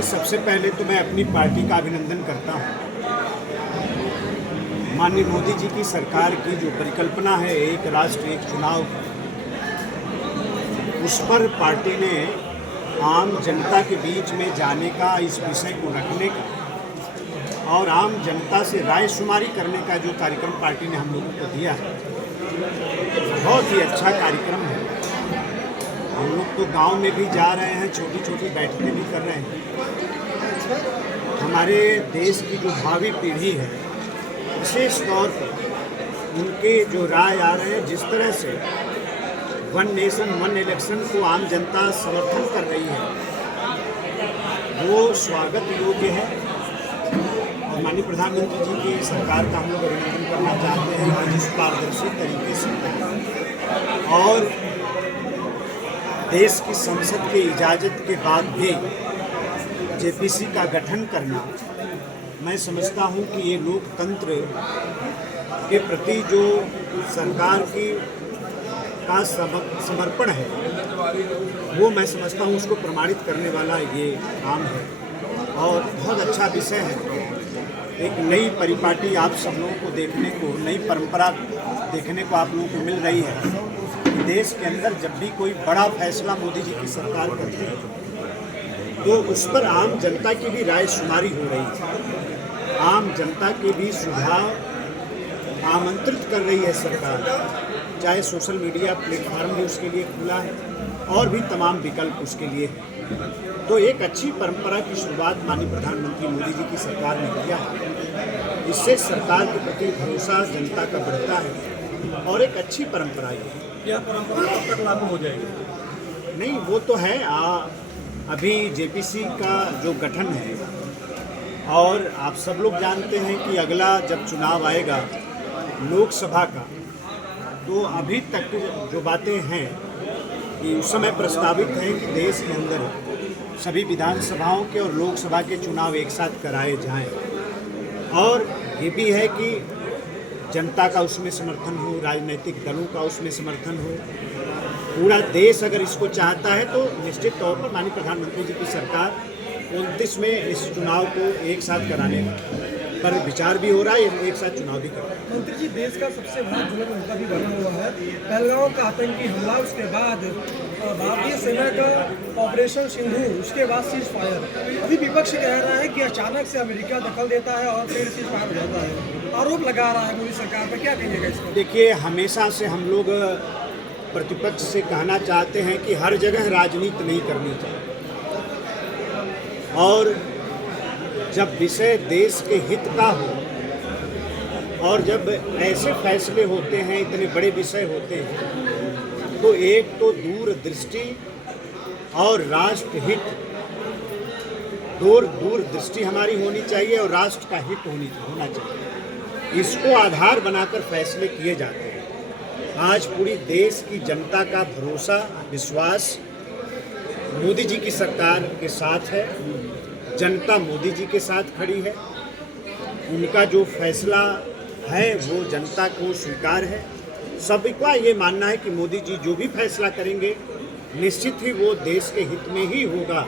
देखिए, सबसे पहले तो मैं अपनी पार्टी का अभिनंदन करता हूँ। माननीय मोदी जी की सरकार की जो परिकल्पना है एक राष्ट्र एक चुनाव, उस पर पार्टी ने आम जनता के बीच में जाने का, इस विषय को रखने का और आम जनता से रायशुमारी करने का जो कार्यक्रम पार्टी ने हम लोगों को दिया है, बहुत ही अच्छा कार्यक्रम है। हम लोग तो गांव में भी जा रहे हैं, छोटी छोटी बैठकें भी कर रहे हैं। हमारे देश की जो भावी पीढ़ी है, विशेष तौर पर उनके जो राय आ रहे हैं, जिस तरह से वन नेशन वन इलेक्शन को आम जनता समर्थन कर रही है, वो स्वागत योग्य है। और माननीय प्रधानमंत्री जी की सरकार का हम लोग अभिनंदन करना चाहते हैं कि जिस पारदर्शी तरीके से और देश की संसद की इजाज़त के बाद भी जेपीसी का गठन करना, मैं समझता हूं कि ये लोकतंत्र के प्रति जो सरकार की का समर्पण है, वो मैं समझता हूं उसको प्रमाणित करने वाला ये काम है और बहुत अच्छा विषय है। एक नई परिपाटी आप सब लोगों को देखने को, नई परंपरा देखने को आप लोगों को मिल रही है। देश के अंदर जब भी कोई बड़ा फैसला मोदी जी की सरकार करती है तो उस पर आम जनता की भी रायशुमारी हो रही है, आम जनता के भी सुझाव आमंत्रित कर रही है सरकार। चाहे सोशल मीडिया प्लेटफार्म भी उसके लिए खुला है और भी तमाम विकल्प उसके लिए है। तो एक अच्छी परंपरा की शुरुआत माननीय प्रधानमंत्री मोदी जी की सरकार ने किया है। इससे सरकार के प्रति भरोसा जनता का बढ़ता है और एक अच्छी परंपरा है। यह परंपरा कब तक लागू हो जाएगी? नहीं, वो तो है। अभी जेपीसी का जो गठन है और आप सब लोग जानते हैं कि अगला जब चुनाव आएगा लोकसभा का, तो अभी तक जो बातें हैं कि उस समय प्रस्तावित है कि देश के अंदर सभी विधानसभाओं के और लोकसभा के चुनाव एक साथ कराए जाएं और ये भी है कि जनता का उसमें समर्थन हो, राजनीतिक दलों का उसमें समर्थन हो। पूरा देश अगर इसको चाहता है तो निश्चित तौर पर माननीय प्रधानमंत्री जी की सरकार 29 में इस चुनाव को एक साथ कराने पर विचार भी हो रहा है, एक साथ चुनाव भी कर रहा है। मंत्री जी, देश का सबसे बड़ा जुल्म उनका भी बना हुआ है पहलगांव का आतंकी हमला, उसके बाद भारतीय सेना का ऑपरेशन सिंदूर, उसके बाद सीज फायर। अभी विपक्ष कह रहा है कि अचानक से अमेरिका दखल देता है और फिर सीज फायर हो जाता है, आरोप लगा रहा है मोदी सरकार पर। क्या कहिएगा इस पर? देखिए, हमेशा से हम लोग प्रतिपक्ष से कहना चाहते हैं कि हर जगह राजनीति नहीं करनी चाहिए और जब विषय देश के हित का हो और जब ऐसे फैसले होते हैं, इतने बड़े विषय होते हैं, तो एक तो दूरदृष्टि और राष्ट्रहित, दूरदृष्टि हमारी होनी चाहिए और राष्ट्र का हित होना चाहिए। इसको आधार बनाकर फैसले किए जाते हैं। आज पूरी देश की जनता का भरोसा, विश्वास मोदी जी की सरकार के साथ है। जनता मोदी जी के साथ खड़ी है। उनका जो फैसला है वो जनता को स्वीकार है। सबका ये मानना है कि मोदी जी जो भी फैसला करेंगे निश्चित ही वो देश के हित में ही होगा।